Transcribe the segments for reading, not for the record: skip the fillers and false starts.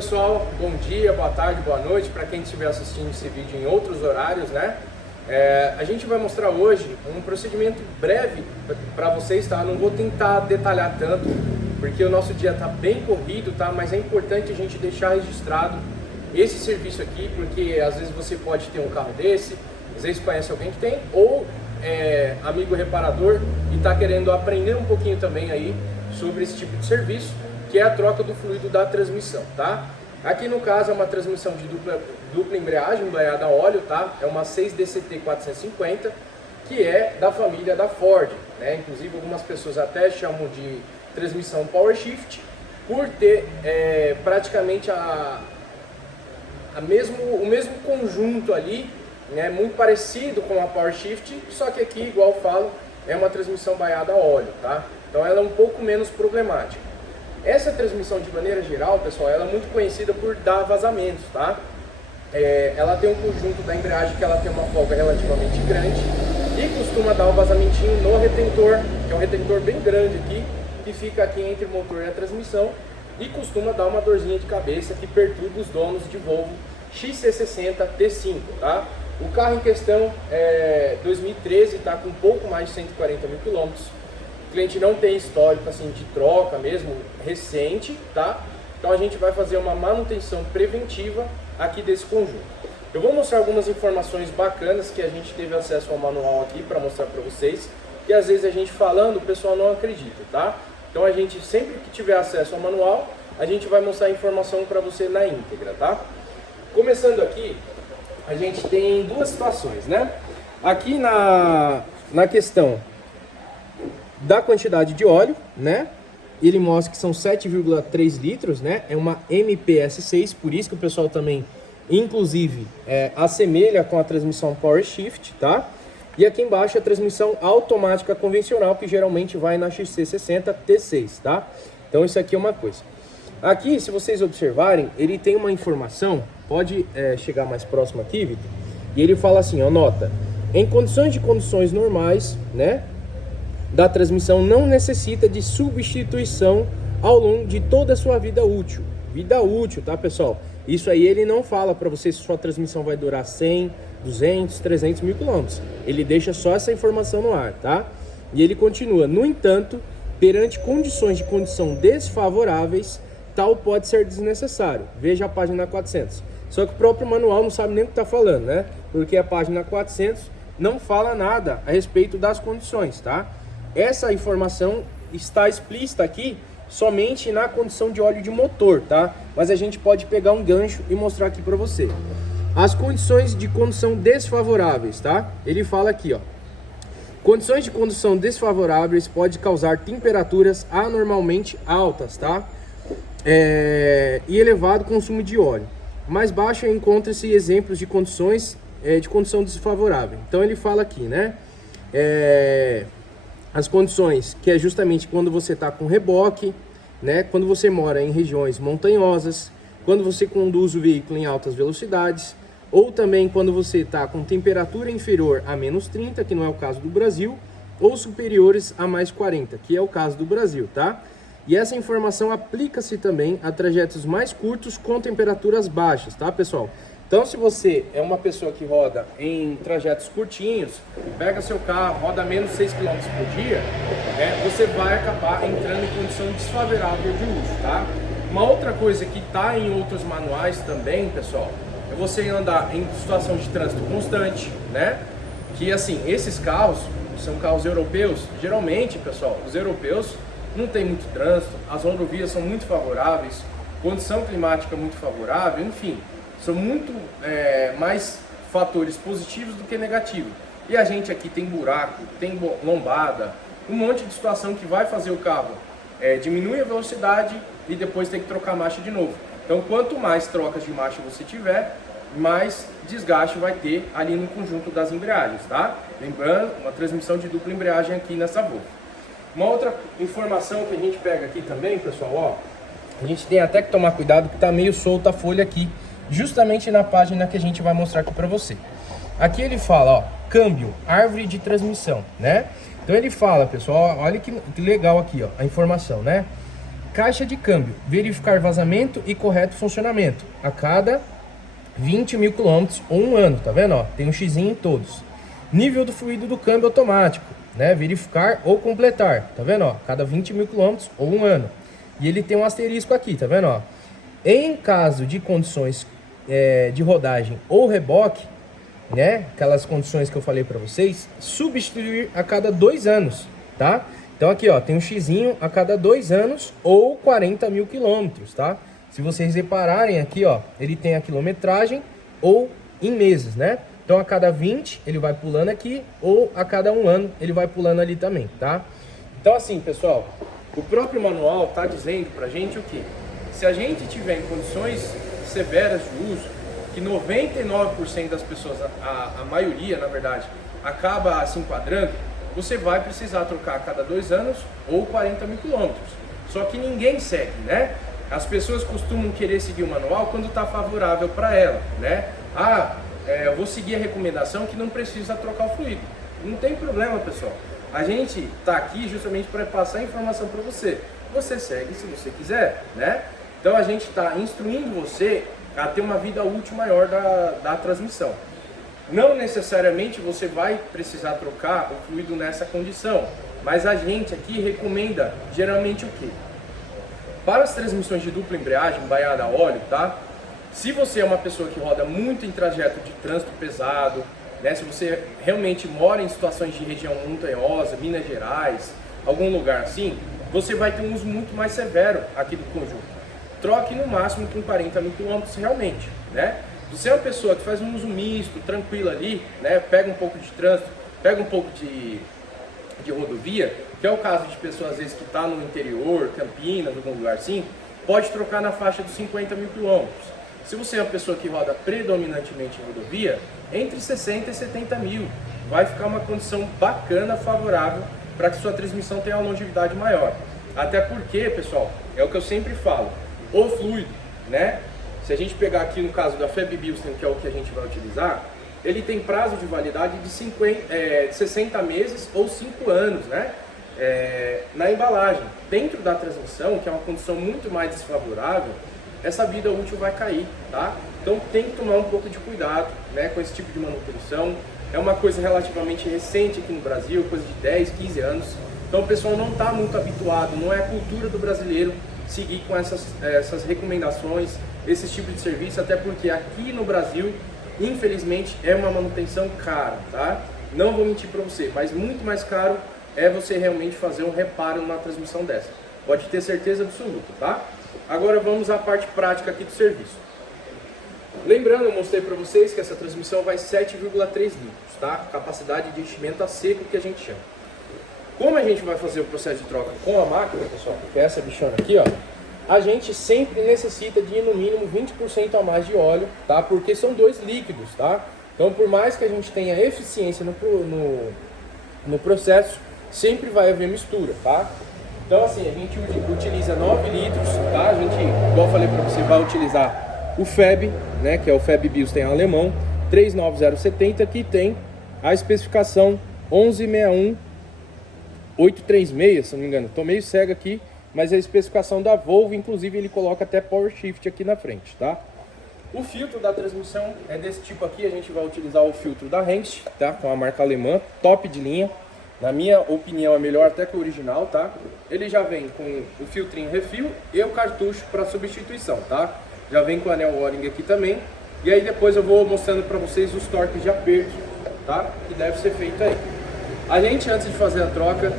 Pessoal, bom dia, boa tarde, boa noite para quem estiver assistindo esse vídeo em outros horários, né? A gente vai mostrar hoje um procedimento breve para vocês, tá? Não vou tentar detalhar tanto, porque o nosso dia tá bem corrido, tá? Mas é importante a gente deixar registrado esse serviço aqui, porque às vezes você pode ter um carro desse, às vezes conhece alguém que tem, ou amigo reparador e tá querendo aprender um pouquinho também aí sobre esse tipo de serviço, que é a troca do fluido da transmissão, tá? Aqui no caso é uma transmissão de dupla embreagem, banhada a óleo, tá? É uma 6DCT 450, que é da família da Ford, né? Inclusive algumas pessoas até chamam de transmissão Power Shift, por ter praticamente o mesmo conjunto ali, né? Muito parecido com a Power Shift, só que aqui, igual eu falo, é uma transmissão banhada a óleo, tá? Então ela é um pouco menos problemática. Essa transmissão, de maneira geral, pessoal, ela é muito conhecida por dar vazamentos, tá? Ela tem um conjunto da embreagem que ela tem uma folga relativamente grande e costuma dar um vazamentinho no retentor, que é um retentor bem grande aqui, que fica aqui entre o motor e a transmissão, e costuma dar uma dorzinha de cabeça que perturba os donos de Volvo XC60 T5, tá? O carro em questão é 2013, tá com um pouco mais de 140 mil quilômetros. O cliente não tem histórico assim de troca mesmo recente, tá? Então a gente vai fazer uma manutenção preventiva aqui desse conjunto. Eu vou mostrar algumas informações bacanas que a gente teve acesso ao manual aqui para mostrar para vocês, que às vezes a gente falando, o pessoal não acredita, tá? Então a gente, sempre que tiver acesso ao manual, a gente vai mostrar a informação para você na íntegra, tá? Começando aqui, a gente tem duas situações, né? Aqui na questão da quantidade de óleo, né? Ele mostra que são 7,3 litros, né? É uma MPS6, por isso que o pessoal também, inclusive, assemelha com a transmissão Power Shift, tá? E aqui embaixo a transmissão automática convencional, que geralmente vai na XC60 T6, tá? Então isso aqui é uma coisa. Aqui, se vocês observarem, ele tem uma informação, pode chegar mais próximo aqui, Vitor, e ele fala assim, ó, nota, em condições de conduções normais, né? Da transmissão não necessita de substituição ao longo de toda a sua vida útil. Vida útil, tá, pessoal? Isso aí ele não fala para você se sua transmissão vai durar 100, 200, 300 mil quilômetros. Ele deixa só essa informação no ar, tá? E ele continua. No entanto, perante condições de condição desfavoráveis, tal pode ser desnecessário. Veja a página 400. Só que o próprio manual não sabe nem o que está falando, né? Porque a página 400 não fala nada a respeito das condições, tá? Essa informação está explícita aqui somente na condição de óleo de motor, tá? Mas a gente pode pegar um gancho e mostrar aqui para você. As condições de condução desfavoráveis, tá? Ele fala aqui, ó. Condições de condução desfavoráveis pode causar temperaturas anormalmente altas, tá? E elevado consumo de óleo. Mais baixo encontra-se exemplos de condições de condução desfavorável. Então ele fala aqui, né? As condições que é justamente quando você está com reboque, né? Quando você mora em regiões montanhosas, quando você conduz o veículo em altas velocidades, ou também quando você está com temperatura inferior a menos 30, que não é o caso do Brasil, ou superiores a mais 40, que é o caso do Brasil, tá? E essa informação aplica-se também a trajetos mais curtos com temperaturas baixas, tá, pessoal? Então, se você é uma pessoa que roda em trajetos curtinhos, pega seu carro, roda menos 6 km por dia, você vai acabar entrando em condição desfavorável de uso, tá? Uma outra coisa que está em outros manuais também, pessoal, é você andar em situação de trânsito constante, né? Que, assim, esses carros são carros europeus. Geralmente, pessoal, os europeus não tem muito trânsito, as rodovias são muito favoráveis, condição climática muito favorável, enfim, são muito mais fatores positivos do que negativos. E a gente aqui tem buraco, tem lombada, um monte de situação que vai fazer o carro diminuir a velocidade e depois ter que trocar marcha de novo. Então, quanto mais trocas de marcha você tiver, mais desgaste vai ter ali no conjunto das embreagens, tá? Lembrando, uma transmissão de dupla embreagem aqui nessa Volvo. Uma outra informação que a gente pega aqui também, pessoal, ó, a gente tem até que tomar cuidado que tá meio solta a folha aqui, justamente na página que a gente vai mostrar aqui para você. Aqui ele fala, ó, câmbio, árvore de transmissão, né? Então ele fala, pessoal, olha que legal aqui, ó, a informação, né? Caixa de câmbio, verificar vazamento e correto funcionamento a cada 20 mil quilômetros ou 1 ano, tá vendo? Ó, tem um xizinho em todos. Nível do fluido do câmbio automático, né? Verificar ou completar, tá vendo? Ó, cada 20 mil quilômetros ou 1 ano. E ele tem um asterisco aqui, tá vendo? Ó, em caso de condições de rodagem ou reboque, né? Aquelas condições que eu falei para vocês, substituir a cada 2 anos, tá? Então aqui, ó, tem um xizinho a cada 2 anos ou 40 mil quilômetros, tá? Se vocês repararem aqui, ó, ele tem a quilometragem ou em meses, né? Então a cada 20 ele vai pulando aqui ou a cada 1 ano ele vai pulando ali também, tá? Então assim, pessoal, o próprio manual tá dizendo pra gente o quê? Se a gente tiver em condições severas de uso, que 99% das pessoas, a maioria na verdade, acaba se enquadrando, você vai precisar trocar a cada 2 anos ou 40 mil quilômetros. Só que ninguém segue, né? As pessoas costumam querer seguir o manual quando está favorável para ela, né? Eu vou seguir a recomendação que não precisa trocar o fluido. Não tem problema, pessoal. A gente está aqui justamente para passar informação para você. Você segue se você quiser, né? Então a gente está instruindo você a ter uma vida útil maior da transmissão. Não necessariamente você vai precisar trocar o fluido nessa condição, mas a gente aqui recomenda geralmente o quê? Para as transmissões de dupla embreagem, banhada a óleo, tá? Se você é uma pessoa que roda muito em trajeto de trânsito pesado, né? Se você realmente mora em situações de região montanhosa, Minas Gerais, algum lugar assim, você vai ter um uso muito mais severo aqui do conjunto. Troque no máximo com 40 mil quilômetros realmente, né? Se você é uma pessoa que faz um uso misto, tranquilo ali, né? Pega um pouco de trânsito, pega um pouco de rodovia, que é o caso de pessoas às vezes que está no interior, Campinas, algum lugar assim, pode trocar na faixa dos 50 mil quilômetros. Se você é uma pessoa que roda predominantemente em rodovia, entre 60 e 70 mil, vai ficar uma condição bacana, favorável, para que sua transmissão tenha uma longevidade maior. Até porque, pessoal, é o que eu sempre falo, o fluido, né? Se a gente pegar aqui no caso da FEB Bilstein, que é o que a gente vai utilizar, ele tem prazo de validade de 60 meses ou 5 anos, né? Na embalagem. Dentro da transmissão, que é uma condição muito mais desfavorável, essa vida útil vai cair, tá? Então tem que tomar um pouco de cuidado, né, com esse tipo de manutenção. É uma coisa relativamente recente aqui no Brasil, coisa de 10, 15 anos. Então o pessoal não está muito habituado, não é a cultura do brasileiro seguir com essas recomendações, esse tipo de serviço, até porque aqui no Brasil, infelizmente, é uma manutenção cara, tá? Não vou mentir para você, mas muito mais caro é você realmente fazer um reparo numa transmissão dessa. Pode ter certeza absoluta, tá? Agora vamos à parte prática aqui do serviço. Lembrando, eu mostrei para vocês que essa transmissão vai 7,3 litros, tá? Capacidade de enchimento a seco que a gente chama. Como a gente vai fazer o processo de troca com a máquina, pessoal, que é essa bichona aqui, ó, a gente sempre necessita de no mínimo 20% a mais de óleo, tá? Porque são 2 líquidos, tá? Então, por mais que a gente tenha eficiência no processo, sempre vai haver mistura, tá? Então, assim, a gente utiliza 9 litros, tá? A gente, igual eu falei para você, vai utilizar o FEB, né? Que é o FEB Bilstein alemão, 39070, que tem a especificação 1161836, se não me engano. Tô meio cego aqui, mas é a especificação da Volvo, inclusive ele coloca até Power Shift aqui na frente, tá? O filtro da transmissão é desse tipo aqui, a gente vai utilizar o filtro da Hengst, tá? Com a marca alemã, top de linha. Na minha opinião é melhor até que o original, tá? Ele já vem com o filtrinho refil e o cartucho para substituição, tá? Já vem com o anel O-ring aqui também. E aí depois eu vou mostrando para vocês os torques de aperto, tá? Que deve ser feito aí. A gente, antes de fazer a troca,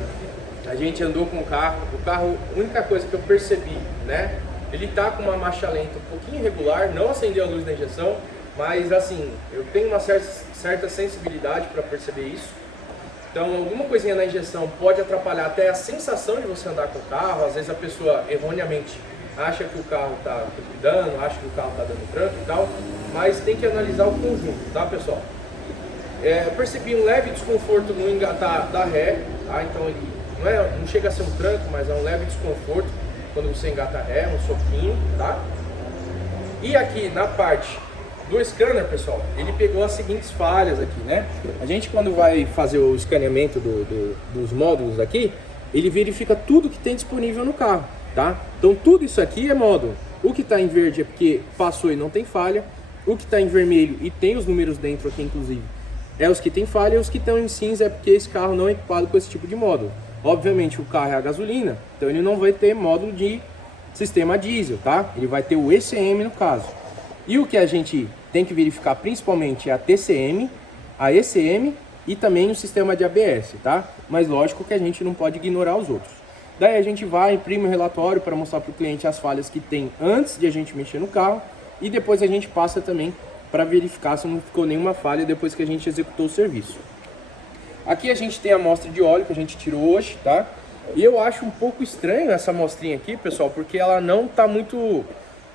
a gente andou com o carro, a única coisa que eu percebi, né? Ele tá com uma marcha lenta um pouquinho irregular, não acendeu a luz da injeção, mas assim, eu tenho uma certa sensibilidade para perceber isso. Então, alguma coisinha na injeção pode atrapalhar até a sensação de você andar com o carro. Às vezes a pessoa erroneamente acha que o carro tá cuidando, acha que o carro tá dando tranco e tal, mas tem que analisar o conjunto, tá, pessoal? Eu percebi um leve desconforto no engatar da ré, tá? Então ele não chega a ser um tranco, mas é um leve desconforto quando você engata a ré, um soquinho, tá? E aqui na parte do scanner, pessoal, ele pegou as seguintes falhas aqui, né? A gente, quando vai fazer o escaneamento dos módulos aqui, ele verifica tudo que tem disponível no carro. tá? Então tudo isso aqui é módulo. O que está em verde é porque passou e não tem falha. O que está em vermelho e tem os números dentro aqui, inclusive, é os que tem falha. E os que estão em cinza é porque esse carro não é equipado com esse tipo de módulo. Obviamente o carro é a gasolina, então ele não vai ter módulo de sistema diesel, tá? Ele vai ter o ECM no caso. E o que a gente tem que verificar principalmente é a TCM, a ECM e também o sistema de ABS, tá? Mas lógico que a gente não pode ignorar os outros. Daí a gente vai, imprime o relatório para mostrar para o cliente as falhas que tem antes de a gente mexer no carro. E depois a gente passa também para verificar se não ficou nenhuma falha depois que a gente executou o serviço. Aqui a gente tem a amostra de óleo que a gente tirou hoje, tá? E eu acho um pouco estranho essa amostrinha aqui, pessoal, porque ela não tá muito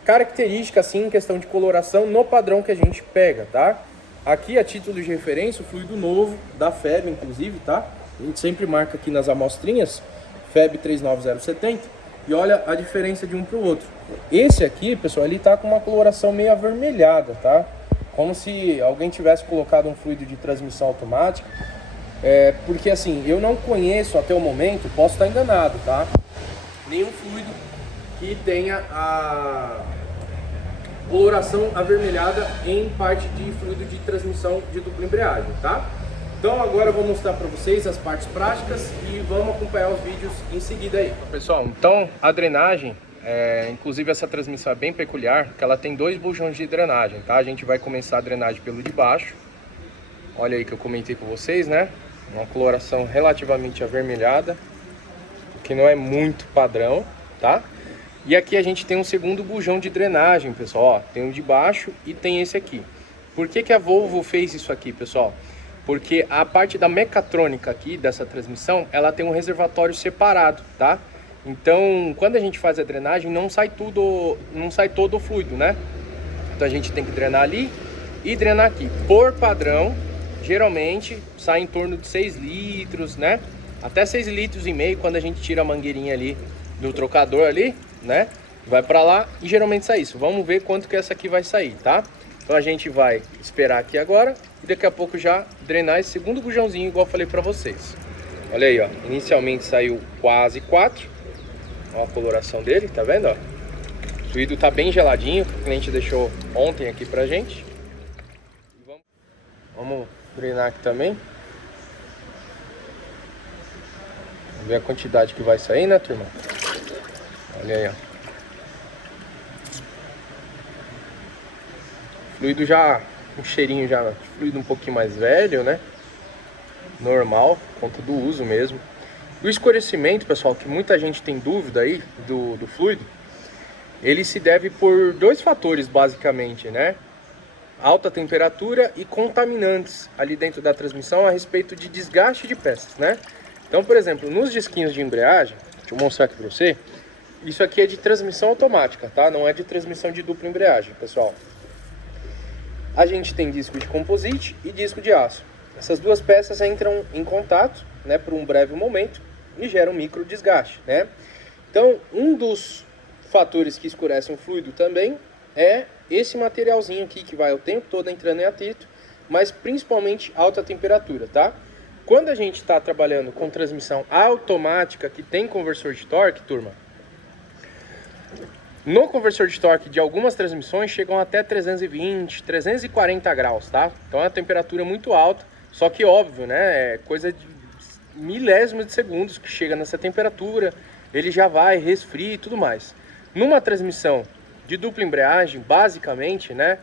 característica assim em questão de coloração no padrão que a gente pega, tá? Aqui a título de referência, o fluido novo da FEB, inclusive, tá? A gente sempre marca aqui nas amostrinhas, FEB 39070, e olha a diferença de um para o outro. Esse aqui, pessoal, ele tá com uma coloração meio avermelhada, tá? Como se alguém tivesse colocado um fluido de transmissão automática. Porque assim, eu não conheço até o momento, posso estar enganado, tá? Nenhum fluido que tenha a coloração avermelhada em parte de fluido de transmissão de dupla embreagem, tá? Então agora eu vou mostrar para vocês as partes práticas e vamos acompanhar os vídeos em seguida aí. Pessoal, então a drenagem, inclusive essa transmissão é bem peculiar, porque ela tem 2 bujões de drenagem, tá? A gente vai começar a drenagem pelo de baixo. Olha aí que eu comentei com vocês, né? Uma coloração relativamente avermelhada, o que não é muito padrão, tá? E aqui a gente tem um segundo bujão de drenagem, pessoal, ó, tem um de baixo e tem esse aqui. Por que que a Volvo fez isso aqui, pessoal? Porque a parte da mecatrônica aqui dessa transmissão, ela tem um reservatório separado, tá? Então, quando a gente faz a drenagem, não sai todo o fluido, né? Então a gente tem que drenar ali e drenar aqui. Por padrão, geralmente sai em torno de 6 litros, né? Até 6,5 litros quando a gente tira a mangueirinha ali do trocador ali, né? Vai pra lá e geralmente sai isso. Vamos ver quanto que essa aqui vai sair, tá? Então a gente vai esperar aqui agora e daqui a pouco já drenar esse segundo bujãozinho igual eu falei pra vocês. Olha aí, ó. Inicialmente saiu quase 4. Ó a coloração dele, tá vendo, ó? O fluido tá bem geladinho, o cliente deixou ontem aqui pra gente. Vamos drenar aqui também. Vamos ver a quantidade que vai sair, né, turma? Olha aí, ó. Fluido já, um cheirinho já, fluido um pouquinho mais velho, né? Normal, por conta do uso mesmo. O escurecimento, pessoal, que muita gente tem dúvida aí do fluido, ele se deve por 2 fatores, basicamente, né? Alta temperatura e contaminantes ali dentro da transmissão a respeito de desgaste de peças, né? Então, por exemplo, nos disquinhos de embreagem, deixa eu mostrar aqui para você, isso aqui é de transmissão automática, tá? Não é de transmissão de dupla embreagem, pessoal. A gente tem disco de composite e disco de aço. Essas duas peças entram em contato, né, por um breve momento e geram micro desgaste, né? Então, um dos fatores que escurecem o fluido também é esse materialzinho aqui que vai o tempo todo entrando em atrito, mas principalmente alta temperatura, tá? Quando a gente está trabalhando com transmissão automática que tem conversor de torque, turma, no conversor de torque de algumas transmissões chegam até 320, 340 graus, tá? Então é uma temperatura muito alta, só que óbvio, né? É coisa de milésimos de segundos que chega nessa temperatura, ele já vai, resfria e tudo mais. Numa transmissão de dupla embreagem, basicamente, né?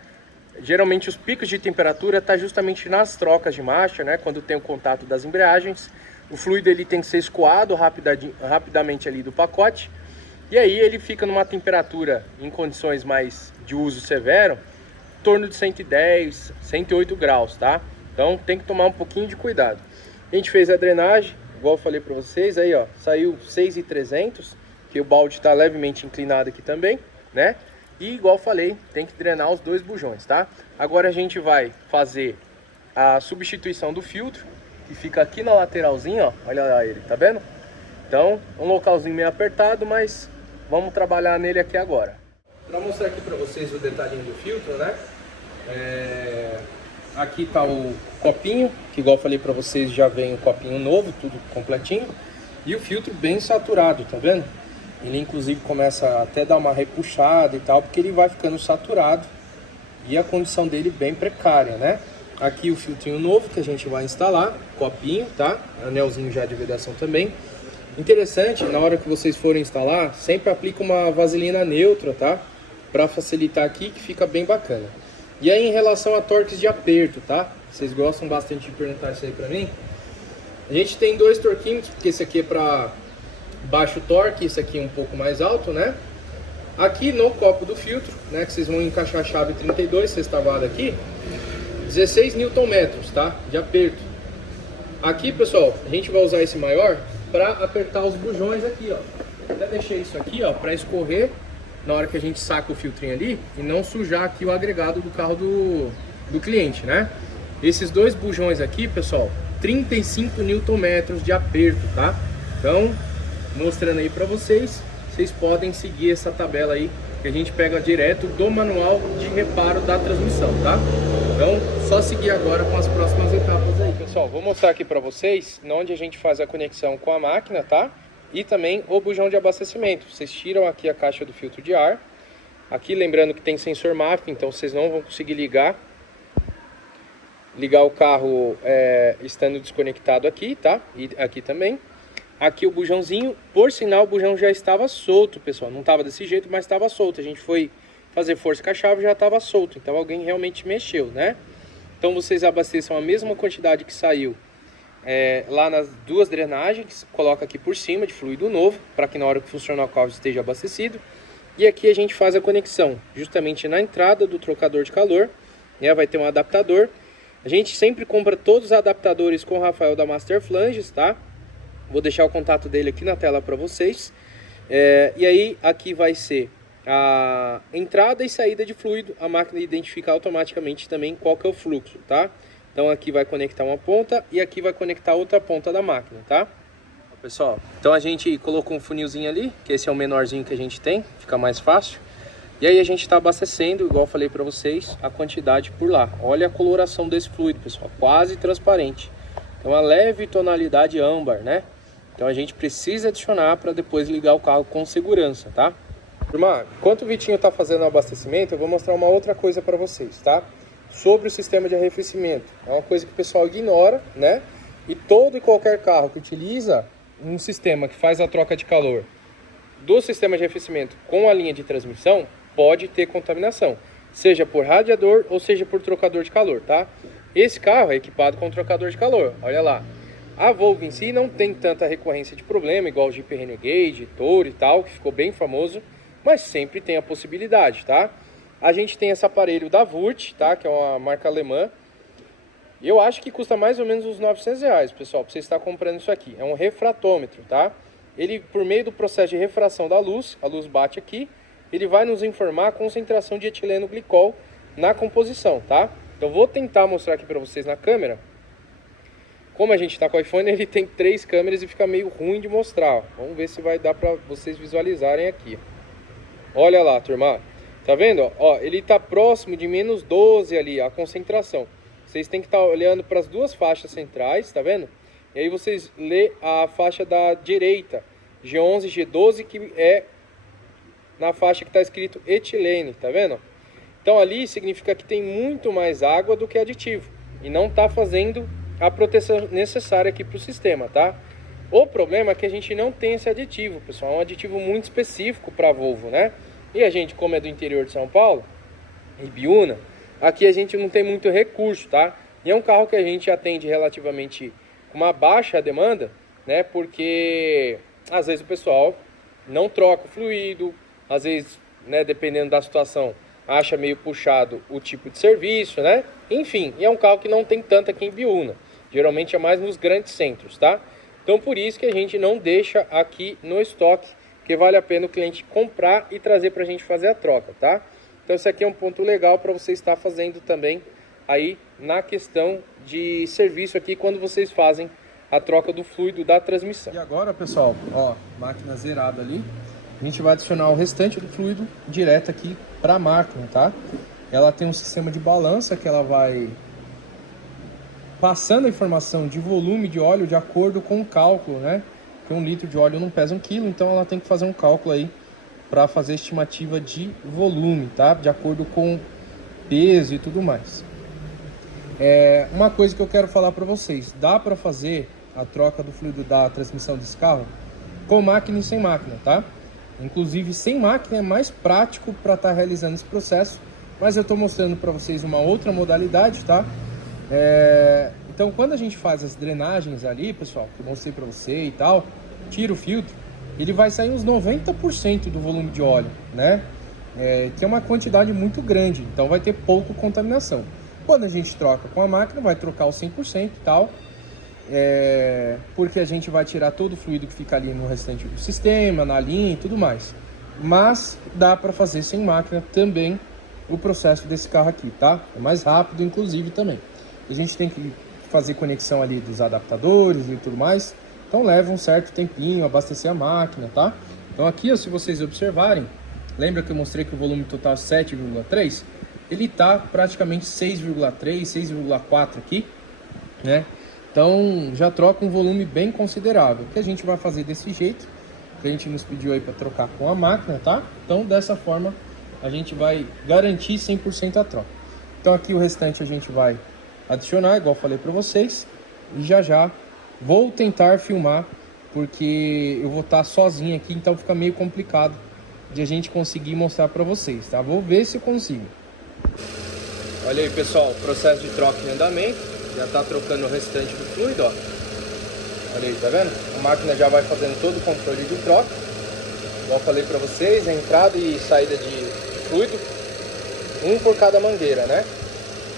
Geralmente os picos de temperatura tá justamente nas trocas de marcha, né? Quando tem o contato das embreagens, o fluido ele tem que ser escoado rapidamente ali do pacote. E aí ele fica numa temperatura em condições mais de uso severo, em torno de 110, 108 graus, tá? Então tem que tomar um pouquinho de cuidado. A gente fez a drenagem, igual eu falei para vocês, aí ó, saiu 6,300, que o balde está levemente inclinado aqui também, né? E igual eu falei, tem que drenar os 2 bujões, tá? Agora a gente vai fazer a substituição do filtro, que fica aqui na lateralzinha, ó, olha lá ele, tá vendo? Então, um localzinho meio apertado, mas vamos trabalhar nele aqui agora. Para mostrar aqui para vocês o detalhinho do filtro, né? Aqui tá o copinho, que igual eu falei para vocês, já vem o copinho novo, tudo completinho. E o filtro bem saturado, tá vendo? Ele inclusive começa até a dar uma repuxada e tal, porque ele vai ficando saturado e a condição dele bem precária, né? Aqui o filtrinho novo que a gente vai instalar, copinho, tá? Anelzinho já de vedação também. Interessante, na hora que vocês forem instalar, sempre aplica uma vaselina neutra, tá? Para facilitar aqui, que fica bem bacana. E aí em relação a torques de aperto, tá? Vocês gostam bastante de perguntar isso aí pra mim. A gente tem dois torquímetros, porque esse aqui é para baixo torque, esse aqui é um pouco mais alto, né? Aqui no copo do filtro, né, que vocês vão encaixar a chave 32 sextavada aqui, 16 Nm, tá? De aperto. Aqui, pessoal, a gente vai usar esse maior para apertar os bujões aqui, ó. Até deixei isso aqui, ó, para escorrer na hora que a gente saca o filtrinho ali e não sujar aqui o agregado do carro do cliente, né? Esses dois bujões aqui, pessoal, 35 Nm de aperto, tá? Então, mostrando aí para vocês, vocês podem seguir essa tabela aí que a gente pega direto do manual de reparo da transmissão, tá? Então, só seguir agora com as próximas etapas aí. Pessoal, vou mostrar aqui para vocês onde a gente faz a conexão com a máquina, tá? E também o bujão de abastecimento. Vocês tiram aqui a caixa do filtro de ar. Aqui lembrando que tem sensor MAP, então vocês não vão conseguir ligar o carro estando desconectado aqui, tá? E aqui também. Aqui o bujãozinho, por sinal o bujão já estava solto, pessoal. Não estava desse jeito, mas estava solto. A gente foi fazer força com a chave e já estava solto. Então alguém realmente mexeu, né? Então vocês abasteçam a mesma quantidade que saiu lá nas duas drenagens. Coloca aqui por cima de fluido novo, para que na hora que funcionar o carro esteja abastecido. E aqui a gente faz a conexão justamente na entrada do trocador de calor, né? Vai ter um adaptador. A gente sempre compra todos os adaptadores com o Rafael da Master Flanges, tá? Vou deixar o contato dele aqui na tela para vocês. E aí aqui vai ser a entrada e saída de fluido. A máquina identifica automaticamente também qual que é o fluxo, tá? Então aqui vai conectar uma ponta e aqui vai conectar outra ponta da máquina, tá? Pessoal, então a gente colocou um funilzinho ali, que esse é o menorzinho que a gente tem, fica mais fácil. E aí a gente está abastecendo, igual eu falei para vocês, a quantidade por lá. Olha a coloração desse fluido, pessoal, quase transparente. É uma leve tonalidade âmbar, né? Então a gente precisa adicionar para depois ligar o carro com segurança, tá? Turma, enquanto o Vitinho está fazendo o abastecimento, eu vou mostrar uma outra coisa para vocês, tá? Sobre o sistema de arrefecimento. É uma coisa que o pessoal ignora, né? E todo e qualquer carro que utiliza um sistema que faz a troca de calor do sistema de arrefecimento com a linha de transmissão pode ter contaminação, seja por radiador ou seja por trocador de calor, tá? Esse carro é equipado com trocador de calor, olha lá. A Volvo em si não tem tanta recorrência de problema, igual o Jeep Renegade, Toro e tal, que ficou bem famoso, mas sempre tem a possibilidade, tá? A gente tem esse aparelho da Wurth, tá? Que é uma marca alemã. Eu acho que custa mais ou menos uns R$900, pessoal, para você estar comprando isso aqui. É um refratômetro, tá? Ele, por meio do processo de refração da luz, a luz bate aqui, ele vai nos informar a concentração de etileno glicol na composição, tá? Então vou tentar mostrar aqui para vocês na câmera. Como a gente está com o iPhone, ele tem 3 câmeras e fica meio ruim de mostrar. Ó. Vamos ver se vai dar para vocês visualizarem aqui. Olha lá, turma. Tá vendo? Ó, ele está próximo de menos 12 ali, a concentração. Vocês têm que estar olhando para as duas faixas centrais, tá vendo? E aí vocês lê a faixa da direita, G11, G12, que é na faixa que está escrito etilene, tá vendo? Então ali significa que tem muito mais água do que aditivo e não está fazendo a proteção necessária aqui para o sistema, tá? O problema é que a gente não tem esse aditivo, pessoal, é um aditivo muito específico para a Volvo, né? E a gente, como é do interior de São Paulo, Ibiúna, aqui a gente não tem muito recurso, tá? E é um carro que a gente atende relativamente com uma baixa demanda, né? Porque às vezes o pessoal não troca o fluido, às vezes, né, dependendo da situação, acha meio puxado o tipo de serviço, né? Enfim, e é um carro que não tem tanto aqui em Ibiúna. Geralmente é mais nos grandes centros, tá? Então por isso que a gente não deixa aqui no estoque, porque vale a pena o cliente comprar e trazer para a gente fazer a troca, tá? Então esse aqui é um ponto legal para você estar fazendo também aí na questão de serviço aqui quando vocês fazem a troca do fluido da transmissão. E agora, pessoal, ó, máquina zerada ali. A gente vai adicionar o restante do fluido direto aqui para a máquina, tá? Ela tem um sistema de balança que ela vai passando a informação de volume de óleo de acordo com o cálculo, né? porque 1 litro de óleo não pesa 1 quilo, então ela tem que fazer um cálculo aí para fazer a estimativa de volume, tá? De acordo com peso e tudo mais. Uma coisa que eu quero falar para vocês, dá para fazer a troca do fluido da transmissão desse carro com máquina e sem máquina, tá? Inclusive sem máquina é mais prático para estar realizando esse processo, mas eu estou mostrando para vocês uma outra modalidade, tá? Então quando a gente faz as drenagens ali, pessoal, que eu mostrei para você e tal, tira o filtro, ele vai sair uns 90% do volume de óleo, né? Que é uma quantidade muito grande, então vai ter pouca contaminação. Quando a gente troca com a máquina, vai trocar os 100% e tal, porque a gente vai tirar todo o fluido que fica ali no restante do sistema, na linha e tudo mais. Mas dá para fazer sem máquina também o processo desse carro aqui, tá? É mais rápido, inclusive, também. A gente tem que fazer conexão ali dos adaptadores e tudo mais, então leva um certo tempinho abastecer a máquina, tá? Então aqui, ó, se vocês observarem, lembra que eu mostrei que o volume total é 7,3? Ele tá praticamente 6,3, 6,4 aqui, né? Então já troca um volume bem considerável, que a gente vai fazer desse jeito, que a gente nos pediu aí para trocar com a máquina, tá? Então dessa forma a gente vai garantir 100% a troca. Então aqui o restante a gente vai adicionar, igual falei para vocês, e já vou tentar filmar, porque eu vou estar sozinho aqui, então fica meio complicado de a gente conseguir mostrar para vocês, tá? Vou ver se eu consigo. Olha aí, pessoal, o processo de troca em andamento, já tá trocando o restante do fluido, ó. Olha aí, tá vendo? A máquina já vai fazendo todo o controle de troca. Igual eu falei para vocês, a entrada e saída de fluido, um por cada mangueira, né?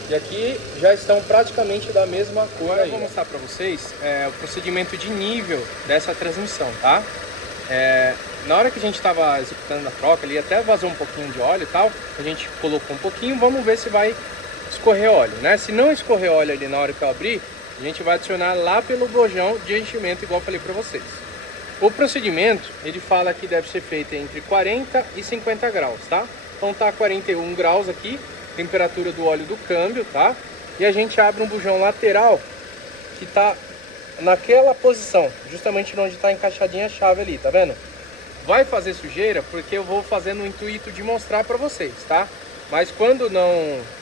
E aqui já estão praticamente da mesma cor. Agora eu vou mostrar para vocês o procedimento de nível dessa transmissão, tá? Na hora que a gente estava executando a troca ali, até vazou um pouquinho de óleo e tal, a gente colocou um pouquinho, vamos ver se vai escorrer óleo, né? Se não escorrer óleo ali na hora que eu abrir, a gente vai adicionar lá pelo bojão de enchimento, igual eu falei para vocês. O procedimento, ele fala que deve ser feito entre 40 e 50 graus, tá? Então tá 41 graus aqui, temperatura do óleo do câmbio, tá? E a gente abre um bujão lateral que tá naquela posição, justamente onde tá encaixadinha a chave ali, tá vendo? Vai fazer sujeira porque eu vou fazer no intuito de mostrar para vocês, tá? Mas quando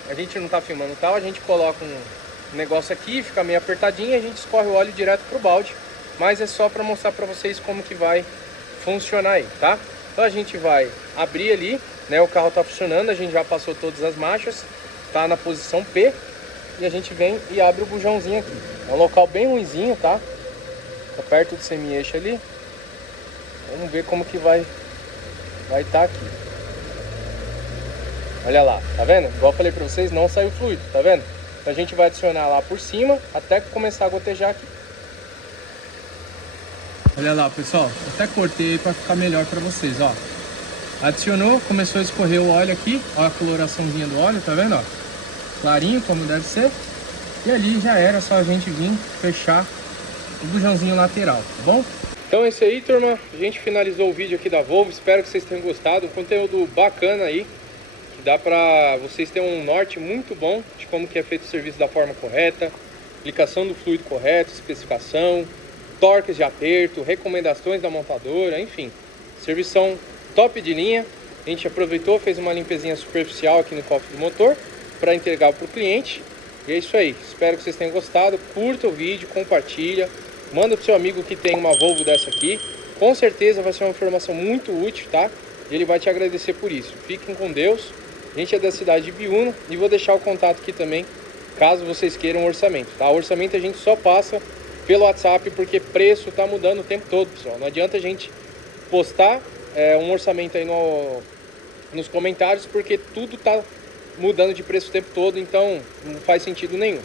a gente não tá filmando e tal, a gente coloca um negócio aqui, fica meio apertadinho e a gente escorre o óleo direto pro balde. Mas é só para mostrar para vocês como que vai funcionar aí, tá? Então a gente vai abrir ali, né? O carro tá funcionando, a gente já passou todas as marchas, tá na posição P. E a gente vem e abre o bujãozinho aqui. É um local bem ruinzinho, tá? Tá perto do semi-eixo ali. Vamos ver como que vai estar aqui. Olha lá, tá vendo? Igual eu falei pra vocês, não saiu fluido, tá vendo? Então a gente vai adicionar lá por cima até começar a gotejar aqui. Olha lá, pessoal, até cortei para ficar melhor para vocês, ó. Adicionou, começou a escorrer o óleo aqui, ó a coloraçãozinha do óleo, tá vendo, ó? Clarinho, como deve ser. E ali já era, só a gente vir fechar o bujãozinho lateral, tá bom? Então é isso aí, turma. A gente finalizou o vídeo aqui da Volvo. Espero que vocês tenham gostado. Um conteúdo bacana aí, que dá pra vocês terem um norte muito bom de como que é feito o serviço da forma correta, aplicação do fluido correto, especificação, torques de aperto, recomendações da montadora, enfim. Servição top de linha. A gente aproveitou, fez uma limpezinha superficial aqui no cofre do motor para entregar para o cliente. E é isso aí. Espero que vocês tenham gostado. Curta o vídeo, compartilha. Manda pro seu amigo que tem uma Volvo dessa aqui. Com certeza vai ser uma informação muito útil, tá? E ele vai te agradecer por isso. Fiquem com Deus. A gente é da cidade de Biúna e vou deixar o contato aqui também, caso vocês queiram um orçamento, tá? O orçamento a gente só passa pelo WhatsApp porque preço tá mudando o tempo todo, pessoal. Não adianta a gente postar um orçamento aí nos comentários porque tudo tá mudando de preço o tempo todo, então não faz sentido nenhum.